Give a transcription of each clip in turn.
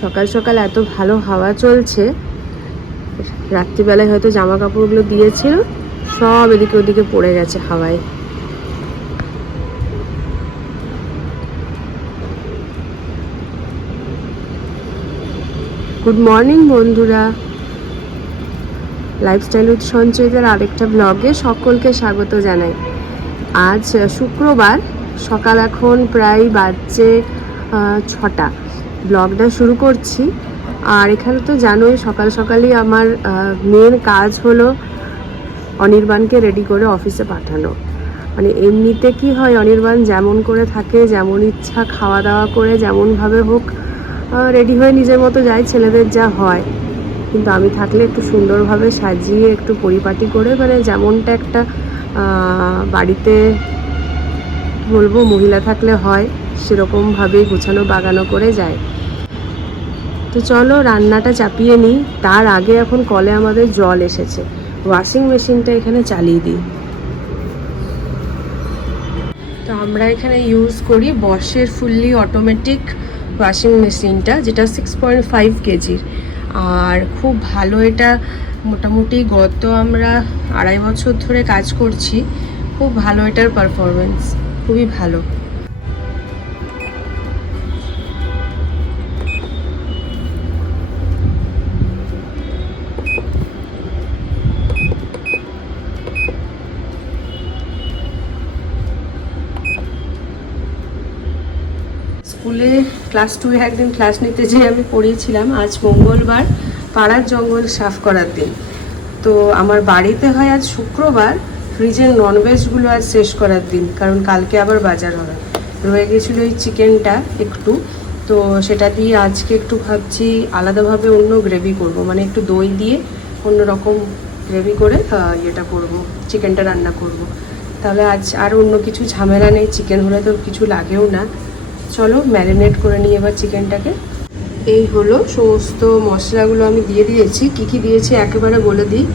সকাল সকাল এত ভালো হাওয়া চলছে। রাত্রিবেলায় হয়তো জামা কাপড়গুলো দিয়েছিল, সব এদিকে ওদিকে পড়ে গেছে হাওয়ায়। গুড মর্নিং বন্ধুরা। লাইফস্টাইল উইথ সঞ্চয়িতার আরেকটা ব্লগে সকলকে স্বাগত জানাই। আজ শুক্রবার, সকাল এখন প্রায় বাজছে ছটা। ব্লগটা শুরু করছি। আর এখানে তো জানোই, সকাল সকালই আমার মেন কাজ হলো অনির্বাণকে রেডি করে অফিসে পাঠানো। মানে এমনিতে কি হয়, অনির্বাণ যেমন করে থাকে, যেমন ইচ্ছা খাওয়া দাওয়া করে যেমনভাবে হোক রেডি হয়ে নিজের মতো যায়, ছেলেদের যা হয়। কিন্তু আমি থাকলে একটু সুন্দরভাবে সাজিয়ে, একটু পরিপাটি করে মানে যেমনটা একটা বাড়িতে বলব মহিলা থাকলে হয়, সেরকমভাবেই গুছানো বাগানো করে যায়। তো চলো রান্নাটা চাপিয়ে নিই। তার আগে এখন কলে আমাদের জল এসেছে। ওয়াশিং মেশিনটা এখানে চালিয়ে দিই। তো আমরা এখানে ইউজ করি বর্ষের ফুললি অটোমেটিক ওয়াশিং মেশিনটা যেটা সিক্স পয়েন্ট ফাইভ কেজির আর খুব ভালো এটা। মোটামুটি গত আমরা আড়াই বছর ধরে কাজ করছি। খুব ভালো এটার পারফরমেন্স খুবই ভালো। স্কুলে ক্লাস টু একদিন ক্লাস নিতে যেয়ে আমি পড়িয়েছিলাম আজ মঙ্গলবার, পাড়ার জঙ্গল সাফ করার দিন। তো আমার বাড়িতে হয় আজ শুক্রবার, ফ্রিজের ননভেজগুলো আজ শেষ করার দিন, কারণ কালকে আবার বাজার হবে। রয়ে গেছিল এই চিকেনটা একটু, তো সেটা দিয়ে আজকে একটু ভাবছি আলাদাভাবে অন্য গ্রেভি করব মানে একটু দই দিয়ে অন্য রকম গ্রেভি করে ইয়েটা করব, চিকেনটা রান্না করব। তাহলে আজ আর অন্য কিছু ঝামেলা নেই, চিকেন হলে তো কিছু লাগেও না। চলো ম্যারিনেট করে নিই এবার চিকেনটাকে। এই হলো সমস্ত মশলাগুলো আমি দিয়ে দিয়েছি। কি কি দিয়েছি একেবারে বলে দিই।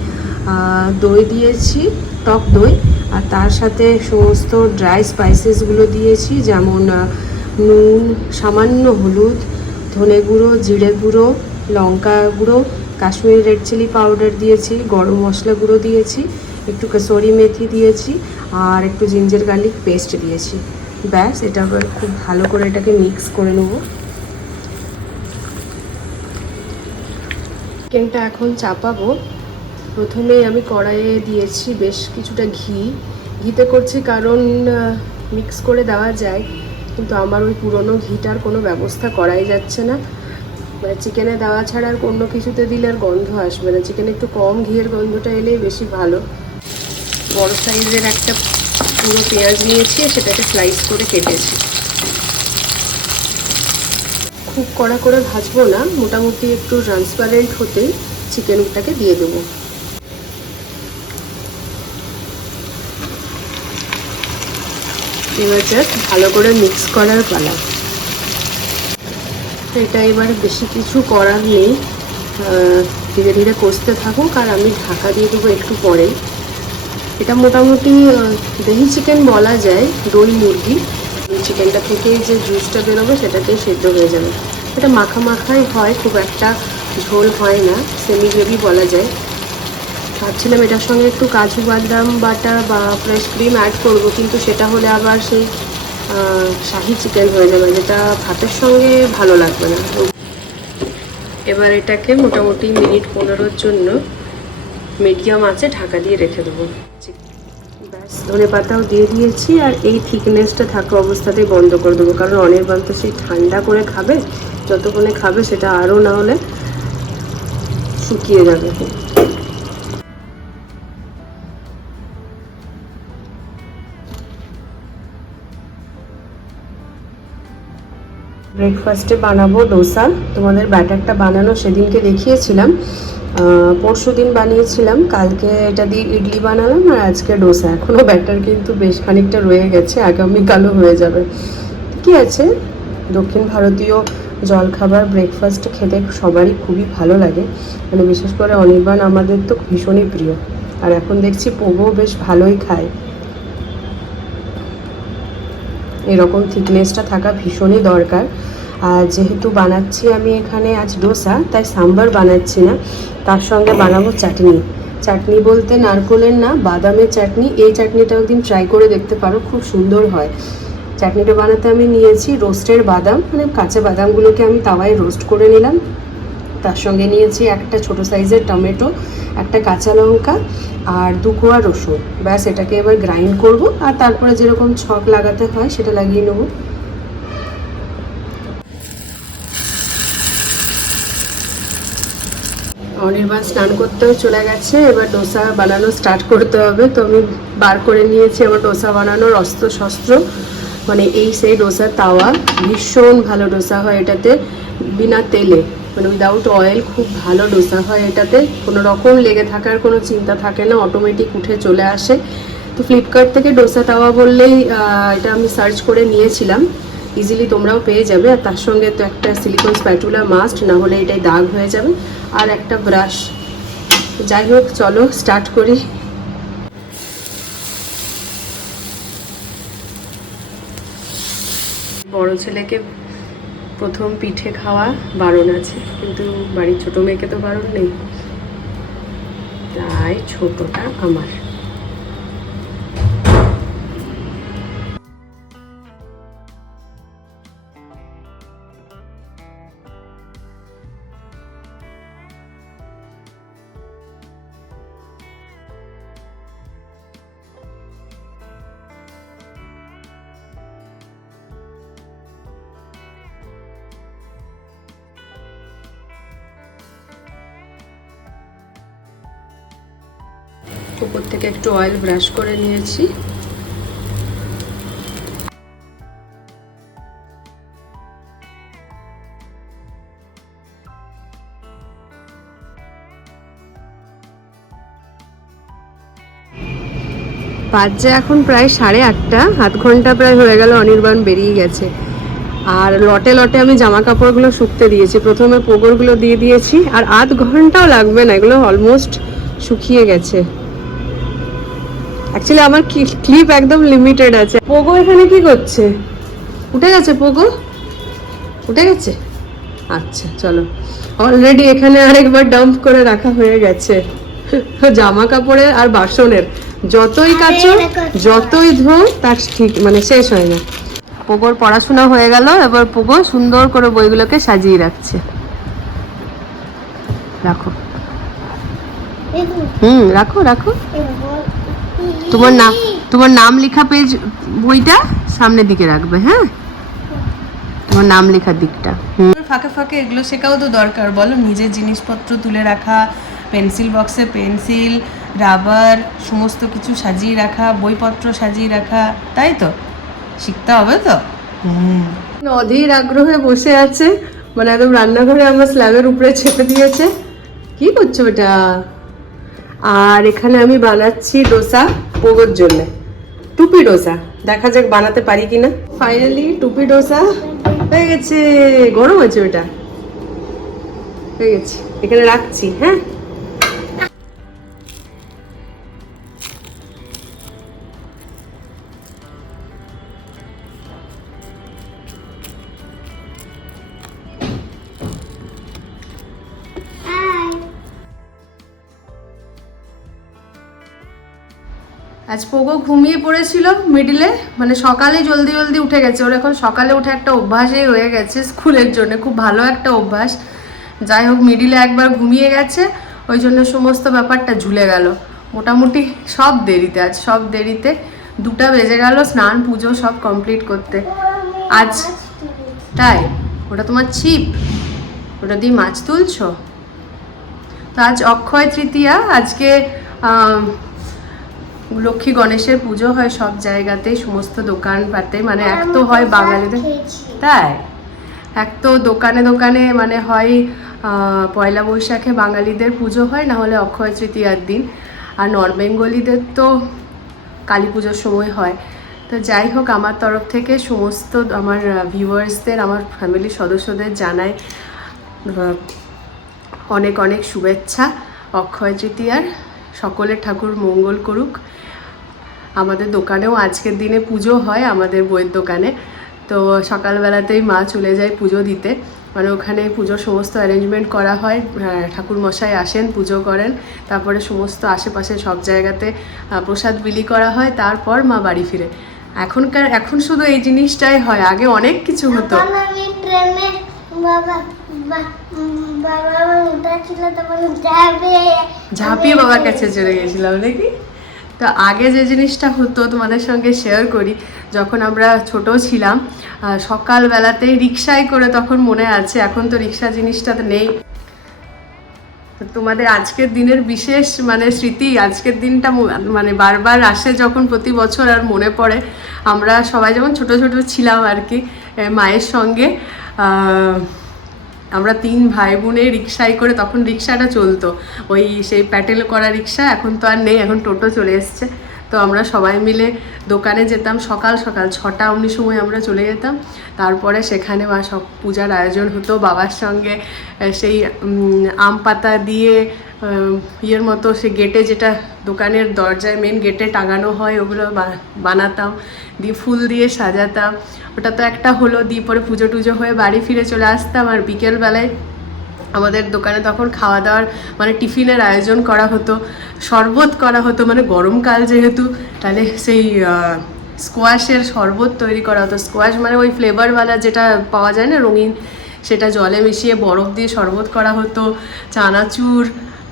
দই দিয়েছি, টক দই, আর তার সাথে সমস্ত ড্রাই স্পাইসেসগুলো দিয়েছি, যেমন নুন, সামান্য হলুদ, ধনে গুঁড়ো, জিরে গুঁড়ো, লঙ্কা গুঁড়ো, কাশ্মীরি রেড চিলি পাউডার দিয়েছি, গরম মশলা গুঁড়ো দিয়েছি, একটু কসুরি মেথি দিয়েছি, আর একটু জিঞ্জার গার্লিক পেস্ট দিয়েছি। ব্যাস, এটা আবার খুব ভালো করে এটাকে মিক্স করে নেব। চিকেনটা এখন চাপাবো। প্রথমে আমি কড়াইয়ে দিয়েছি বেশ কিছুটা ঘি। ঘিতে করছি কারণ মিক্স করে দেওয়া যায়, কিন্তু আমার ওই পুরনো ঘিটার কোনো ব্যবস্থা করাই যাচ্ছে না। মানে চিকেনে দেওয়া ছাড়া আর অন্য কিছুতে দিলে আর গন্ধ আসবে না। চিকেনে একটু কম ঘিয়ের গন্ধটা এলেই বেশি ভালো। বড় সাইজের একটা পুরো পেঁয়াজ নিয়েছি সেটাকে স্লাইস করে কেটেছি। খুব কড়া করে ভাজবো না, মোটামুটি একটু ট্রান্সপারেন্ট হতেই চিকেনটাকে দিয়ে দেবো। এবার জাস্ট ভালো করে মিক্স করার পালা। এটা এবার বেশি কিছু করার নেই। ধীরে ধীরে কষতে থাকুক আর আমি ঢাকা দিয়ে দেবো একটু পরেই এটা মোটামুটি দহি চিকেন বলা যায়, দই মুরগি। চিকেনটা থেকেই যে জুসটা বেরোবে, সেটাতেই সেদ্ধ হয়ে যাবে। এটা মাখা মাখাই হয়, খুব একটা ঝোল হয় না সেমি গ্রেভি বলা যায়। ভাবছিলাম এটার সঙ্গে একটু কাজু বাদাম, বাটা বা ফ্রেশ ক্রিম অ্যাড করব, কিন্তু সেটা হলে আবার সেই শাহি চিকেন হয়ে যাবে, যেটা ভাতের সঙ্গে ভালো লাগবে না। এবার এটাকে মোটামুটি মিনিট পনেরোর জন্য মিডিয়াম আছে ঢাকা দিয়ে রেখে দেবো। ধনে পাতাও দিয়ে দিয়েছি আর এই থিকনেসটা থাকা অবস্থাতেই বন্ধ করে দেবো। কারণ অনির্বাণ তো সেই ঠান্ডা করে খাবে, যতক্ষণে খাবে সেটা আরও না হলে শুকিয়ে যাবে। ব্রেকফাস্টে বানাবো ডোসা তোমাদের ব্যাটারটা বানানো সেদিনকে দেখিয়েছিলাম। পরশু দিন বানিয়েছিলাম। কালকে এটা দিয়ে ইডলি বানালাম আর আজকে ডোসা এখনও ব্যাটার কিন্তু বেশ খানিকটা রয়ে গেছে, আগামীকালও হয়ে যাবে। কি আছে। দক্ষিণ ভারতীয় জলখাবার ব্রেকফাস্ট খেতে সবারই খুবই ভালো লাগে। মানে বিশেষ করে অনির্বাণ আমাদের তো ভীষণই প্রিয়। আর এখন দেখছি পোগো বেশ ভালোই খায়। এরকম থিকনেসটা থাকা ভীষণই দরকার। আর যেহেতু বানাচ্ছি আমি এখানে আজ ডোসা তাই সাম্বার বানাচ্ছি না। তার সঙ্গে বানাবো চাটনি। চাটনি বলতে নারকোলের না, বাদামের চাটনি। এই চাটনিটা একদিন ট্রাই করে দেখতে পারো, খুব সুন্দর হয়। চাটনিটা বানাতে আমি নিয়েছি রোস্টের বাদাম মানে কাঁচা বাদামগুলোকে আমি তাওয়ায় রোস্ট করে নিলাম। তার সঙ্গে নিয়েছি একটা ছোট সাইজের টমেটো, একটা কাঁচা লঙ্কা আর দু কোয়া রসুন। ব্যাস, এটাকে এবার গ্রাইন্ড করব আর তারপরে যেরকম ছক লাগাতে হয় সেটা লাগিয়ে নেব। অনির্বাণ স্নান করতেও চলে গেছে, এবার ডোসা বানানো স্টার্ট করতে হবে। তো আমি বার করে নিয়েছি আমার ডোসা বানানোর অস্ত্র শস্ত্র মানে এই সেই ডোসা তাওয়া ভীষণ ভালো ডোসা হয় এটাতে বিনা তেলে। মানে উইদাউট অয়েল খুব ভালো ডোসা হয় এটাতে। কোনো রকম লেগে থাকার কোনো চিন্তা থাকে না অটোমেটিক উঠে চলে আসে। তো ফ্লিপকার্ট থেকে ডোসা তাওয়া বললেই এটা আমি সার্চ করে নিয়েছিলাম। ইজিলি তোমরাও পেয়ে যাবে। আর তার সঙ্গে তো একটা সিলিকন স্প্যাটুলা মাস্ট না হলে এটাই দাগ হয়ে যাবে। আর একটা ব্রাশ যাই হোক, চলো স্টার্ট করি। বড় ছেলেকে প্রথম পিঠে খাওয়া বারণ আছে, কিন্তু বাড়ির ছোট মেয়েকে তো বারণ নেই। তাই ছোটটা আমার। উপর থেকে একটু অয়েল ব্রাশ করে নিয়েছি। বাজছে এখন প্রায় সাড়ে আটটা, আধ ঘণ্টা প্রায় হয়ে গেল, অনির্বাণ বেরিয়ে গেছে। আর লটে লটে আমি জামা কাপড়গুলো শুকতে দিয়েছি। প্রথমে পোগরগুলো দিয়ে দিয়েছি, আর আধ ঘন্টাও লাগবে না, এগুলো অলমোস্ট শুকিয়ে গেছে। অ্যাকচুয়ালি আমার ক্লিপ একদম লিমিটেড আছে। পোগো এখানে কি করছে? উঠে গেছে পোগো? উঠে গেছে? আচ্ছা চলো। অলরেডি এখানে আরেকবার ডাম্প করে রাখা হয়ে গেছে। জামা কাপড়ের আর বাসনের। যতই কাচো যতই ধো তার ঠিক মানে শেষ হয় না। পোগোর পড়াশোনা হয়ে গেল এবার পোগো সুন্দর করে বইগুলোকে সাজিয়ে রাখছে। রাখো। হুম রাখো রাখো। তোমার নাম তোমার নাম লেখা পেজ বইটা সামনের দিকে রাখবে হ্যাঁ? তোমার নাম লেখার দিকটা ফাঁকে ফাঁকে এগুলো শেখাও তো দরকার বলো নিজের জিনিসপত্র তুলে রাখা পেন্সিল বক্সে পেন্সিল রাবার সমস্ত কিছু সাজিয়ে রাখা বইপত্র সাজিয়ে রাখা তাই তো? শিখতে হবে তো? হুম। অধীর আগ্রহে বসে আছে মানে একদম রান্নাঘরে আমার স্ল্যাবের উপরে চেপে দিয়েছে। কি করছ বেটা? আর এখানে আমি বানাচ্ছি ডোসা। পোগোর জন্য। টুপি ডোসা দেখা যাক বানাতে পারি কিনা। ফাইনালি টুপি ডোসা হয়ে গেছে, গরম আছে ওটা। হয়ে গেছে। এখানে রাখছি হ্যাঁ? আজ পোগো ঘুমিয়ে পড়েছিল মিডিলে মানে সকালে জলদি জলদি উঠে গেছে। ওর এখন সকালে উঠে একটা অভ্যাসই হয়ে গেছে স্কুলের জন্য, খুব ভালো একটা অভ্যাস। যাই হোক মিডিলে একবার ঘুমিয়ে গেছে, ওই জন্য সমস্ত ব্যাপারটা ঝুলে গেল। মোটামুটি সব দেরিতে, আজ সব দেরিতে দুটা বেজে গেল, স্নান, পুজো সব কমপ্লিট করতে। আজ তাই? ওটা তোমার ছিপ? ওটা দিয়ে মাছ তুলছো? তো আজ অক্ষয় তৃতীয়া, আজকে লক্ষ্মী গণেশের পুজো হয় সব জায়গাতেই সমস্ত দোকানপাতে মানে এক তো হয় বাঙালিদের। তাই? এক তো দোকানে দোকানে মানে হয় পয়লা বৈশাখে বাঙালিদের পুজো হয় না হলে অক্ষয় তৃতীয়ার দিন। আর নর্থ বেঙ্গলিদের তো কালী পুজোর সময় হয়। তো যাই হোক আমার তরফ থেকে সমস্ত আমার ভিউয়ার্সদের আমার ফ্যামিলির সদস্যদের জানাই অনেক অনেক শুভেচ্ছা অক্ষয় তৃতীয়ার। সকলের ঠাকুর মঙ্গল করুক। আমাদের দোকানেও আজকের দিনে পুজো হয় আমাদের বইয়ের দোকানে। তো সকালবেলাতেই মা চলে যায় পুজো দিতে। মানে ওখানে পুজোর সমস্ত অ্যারেঞ্জমেন্ট করা হয়। হ্যাঁ, ঠাকুর মশাই আসেন পুজো করেন। তারপরে সমস্ত আশেপাশে সব জায়গাতে প্রসাদ বিলি করা হয়। তারপর মা বাড়ি ফিরে। এখনকার এখন শুধু এই জিনিসটাই হয়। আগে অনেক কিছু হতো। ঝাঁপিয়ে বাবার কাছে চলে গেছিলাম নাকি? তো আগে যে জিনিসটা হতো তোমাদের সঙ্গে শেয়ার করি যখন আমরা ছোট ছিলাম আহ, সকালবেলাতেই রিক্সায় করে তখন মনে আছে এখন তো রিক্সা জিনিসটা তো নেই। তোমাদের আজকের দিনের বিশেষ মানে স্মৃতি আজকের দিনটা মানে বারবার আসে যখন প্রতি বছর আর মনে পড়ে। আমরা সবাই যেমন ছোট ছোট ছিলাম আর কি মায়ের সঙ্গে আমরা তিন ভাই বোনে রিক্সায় করে তখন রিক্সাটা চলতো। ওই সেই প্যাটেল করা রিক্সা এখন তো আর নেই, এখন টোটো চলে এসছে। তো আমরা সবাই মিলে দোকানে যেতাম, সকাল সকাল ছটা অমনি সময় আমরা চলে যেতাম। তারপরে সেখানে মা সব পূজার আয়োজন হতো, বাবার সঙ্গে সেই আম পাতা দিয়ে ইয়ের মতো সে গেটে যেটা দোকানের দরজায় মেন গেটে টাঙানো হয়, ওগুলো বানাতাম, দিয়ে ফুল দিয়ে সাজাতাম। ওটা তো একটা হলো, দিয়ে পরে পুজো টুজো হয়ে বাড়ি ফিরে চলে আসতাম। আর বিকেলবেলায় আমাদের দোকানে তখন খাওয়া দাওয়ার মানে টিফিনের আয়োজন করা হতো, শরবত করা হতো মানে গরমকাল যেহেতু, তাহলে সেই স্কোয়াশের শরবত তৈরি করা হতো। স্কোয়াশ মানে ওই ফ্লেভারওয়ালা যেটা পাওয়া যায় না, রঙিন, সেটা জলে মিশিয়ে বরফ দিয়ে শরবত করা হতো, চানাচুর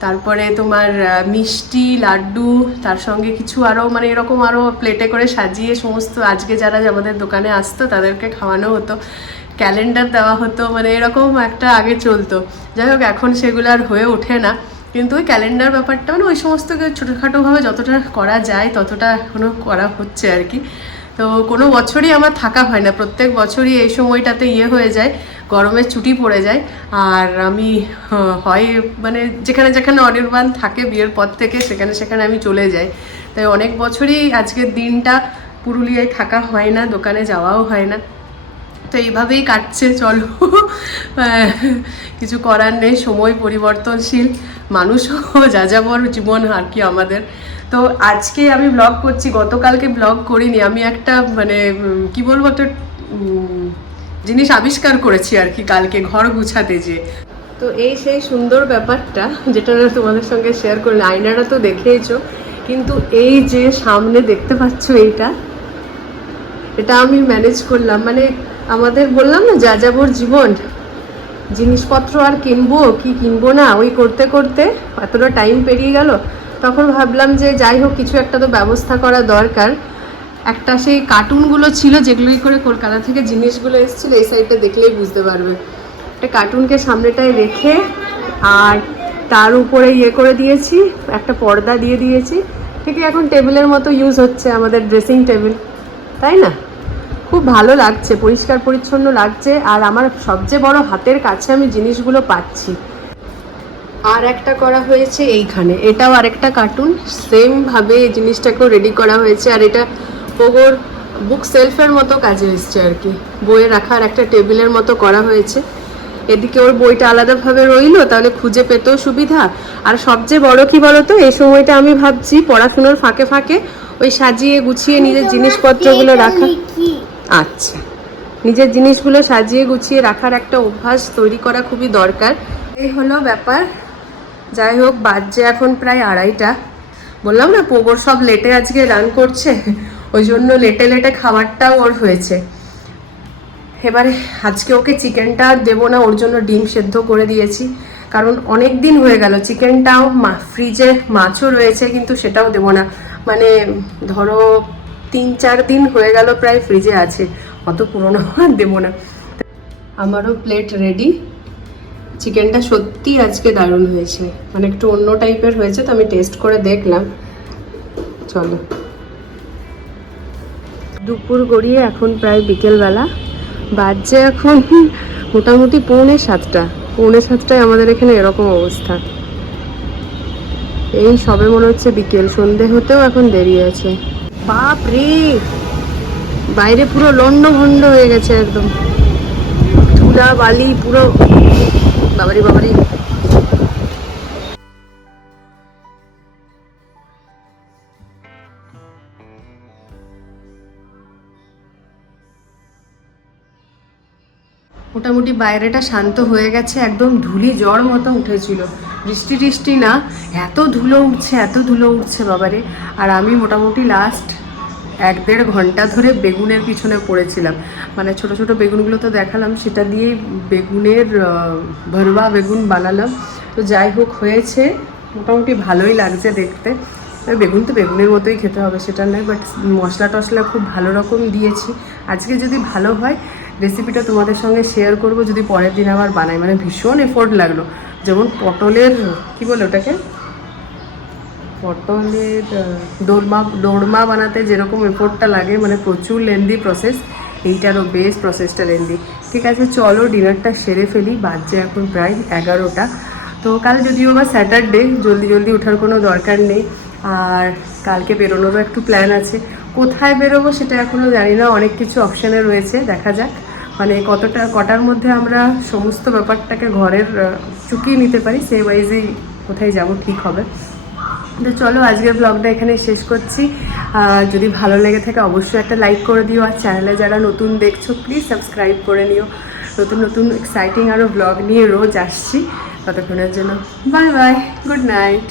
তারপরে তোমার মিষ্টি, লাড্ডু, তার সঙ্গে কিছু আরও মানে এরকম আরও প্লেটে করে সাজিয়ে সমস্ত আজকে যারা আমাদের দোকানে আসতো তাদেরকে খাওয়ানো হতো। ক্যালেন্ডার দেওয়া হতো মানে এরকম একটা আগে চলতো। যাই হোক, এখন সেগুলো আর হয়ে ওঠে না। কিন্তু ওই ক্যালেন্ডার ব্যাপারটা মানে ওই সমস্ত ছোটোখাটোভাবে যতটা করা যায়, ততটা এখনও করা হচ্ছে আর কি। তো কোনো বছরই আমার থাকা হয় না। প্রত্যেক বছরই এই সময়টাতে ইয়ে হয়ে যায়। গরমের ছুটি পড়ে যায়। আর আমি হয় মানে যেখানে যেখানে অনির্বাণ থাকে বিয়ের পর থেকে, সেখানে সেখানে আমি চলে যাই। তাই অনেক বছরই আজকের দিনটা পুরুলিয়ায় থাকা হয় না, দোকানে যাওয়াও হয় না। তো এইভাবেই কাটছে, চলো। কিছু করার নেই, সময় পরিবর্তনশীল। মানুষও যা যাবর জীবন, আর কি আমাদের। তো আজকে আমি ব্লগ করছি, গতকালকে ব্লগ করিনি। আমি একটা মানে কি বলব, একটা জিনিস আবিষ্কার করেছি আর কি কালকে ঘর গুছাতে যে। তো এই সেই সুন্দর ব্যাপারটা যেটা তোমাদের সঙ্গে শেয়ার করলে আয়নাটা তো দেখেইছো, কিন্তু এই যে সামনে দেখতে পাচ্ছ এইটা, এটা আমি ম্যানেজ করলাম। মানে আমাদের বললাম না, যা যাবর জীবন, জিনিসপত্র আর কিনবো, কি কিনবো না, ওই করতে করতে এতটা টাইম পেরিয়ে গেল। তখন ভাবলাম যে যাই হোক, কিছু একটা তো ব্যবস্থা করা দরকার। একটা সেই কার্টুনগুলো ছিল যেগুলোই করে কলকাতা থেকে জিনিসগুলো এসেছিল, এই সাইডটা দেখলেই বুঝতে পারবে। একটা কার্টুনকে সামনেটায় রেখে আর তার উপরে ইয়ে করে দিয়েছি, একটা পর্দা দিয়ে দিয়েছি। ঠিকই এখন টেবিলের মতো ইউজ হচ্ছে আমাদের ড্রেসিং টেবিল তাই না? খুব ভালো লাগছে, পরিষ্কার পরিচ্ছন্ন লাগছে। আর আমার সবচেয়ে বড় হাতের কাছে আমি জিনিসগুলো পাচ্ছি। আর একটা করা হয়েছে এইখানে। এটাও আরেকটা কার্টুন সেমভাবে এই জিনিসটাকেও রেডি করা হয়েছে। আর এটা ওগোর বুক সেলফের মতো কাজে এসছে আর কি। বইয়ে রাখার একটা টেবিলের মতো করা হয়েছে। এদিকে ওর বইটা আলাদাভাবে রইল তাহলে খুঁজে পেতেও সুবিধা। আর সবচেয়ে বড় কি বলতো এই সময়টা আমি ভাবছি পড়াশুনোর ফাঁকে ফাঁকে ওই সাজিয়ে গুছিয়ে নিজের জিনিসপত্রগুলো রাখা আচ্ছা। নিজের জিনিসগুলো সাজিয়ে গুছিয়ে রাখার একটা অভ্যাস তৈরি করা খুবই দরকার। এই হলো ব্যাপার। যাই হোক বাজছে এখন প্রায় আড়াইটা। বললাম না পোবর সব লেটে আজকে রান করছে। ওই জন্য লেটে লেটে খাবারটাও ওর হয়েছে। এবারে আজকে ওকে চিকেনটা দেবো না, ওর জন্য ডিম সেদ্ধ করে দিয়েছি। কারণ অনেক দিন হয়ে গেল, চিকেনটাও ফ্রিজে মাছও রয়েছে কিন্তু সেটাও দেবো না। মানে ধরো তিন চার দিন হয়ে গেল প্রায় ফ্রিজে আছে, অত পুরনো আর দেবো না। আমারও প্লেট রেডি। চিকেনটা সত্যি আজকে দারুণ হয়েছে। মানে একটু অন্য টাইপের হয়েছে, তো আমি টেস্ট করে দেখলাম। চলো। দুপুর গড়িয়ে এখন প্রায় বিকেলবেলা। বাজছে এখন মোটামুটি পৌনে সাতটা। পৌনে সাতটায় আমাদের এখানে এরকম অবস্থা। এই সবে মনে হচ্ছে বিকেল, সন্ধে হতেও এখন দেরি আছে। বাপ রে! বাইরে পুরো লন্ড ভন্ড হয়ে গেছে একদম। ধুলা বালি পুরো বাবারি বাবারি। মোটামুটি বাইরেটা শান্ত হয়ে গেছে, একদম ধুলি জ্বর মতো উঠেছিল। বৃষ্টি টিষ্টি না, এত ধুলো উঠছে, এত ধুলো উঠছে বাবারে। আর আমি মোটামুটি লাস্ট এক দেড় ঘণ্টা ধরে বেগুনের পিছনে পড়েছিলাম। মানে ছোট ছোট বেগুনগুলো তো দেখালাম, সেটা দিয়েই বেগুনের ভরবা বেগুন বানালাম। তো যাই হোক, হয়েছে। মোটামুটি ভালোই লাগছে দেখতে। বেগুন তো বেগুনের মতোই খেতে হবে, সেটা নয় বাট মশলা টশলা খুব ভালো রকম দিয়েছি। আজকে যদি ভালো হয় রেসিপিটা তোমাদের সঙ্গে শেয়ার করব, যদি পরের দিন আবার বানাই। মানে ভীষণ এফোর্ট লাগল। যেমন পটলের, কি বলে ওটাকে? পটলের দোরমা দোরমা বানাতে যেরকম এফোর্টটা লাগে মানে প্রচুর লেন্দি প্রসেস এইটারও বেশ প্রসেসটা লেন্দি ঠিক আছে, চলো ডিনারটা সেরে ফেলি, বাজছে এখন প্রায় এগারোটা। তো কাল যদিও বা স্যাটারডে জলদি জলদি ওঠার কোনো দরকার নেই। আর কালকে বেরোনোরও একটু প্ল্যান আছে। কোথায় বেরোবো সেটা এখনও জানি না, অনেক কিছু অপশানে রয়েছে, দেখা যাক। মানে কতটা, কটার মধ্যে আমরা সমস্ত ব্যাপারটাকে ঘরের চুকিয়ে নিতে পারি, সেই ওয়াইজেই কোথায় যাব, ঠিক হবে। তো চলো, আজকের ব্লগটা এখানে শেষ করছি। যদি ভালো লেগে থাকে, অবশ্যই একটা লাইক করে দিও। আর চ্যানেলে যারা নতুন দেখছ প্লিজ সাবস্ক্রাইব করে নিও। নতুন নতুন এক্সাইটিং আরও ব্লগ নিয়ে রোজ আসছি। ততক্ষণের জন্য বাই বাই গুড নাইট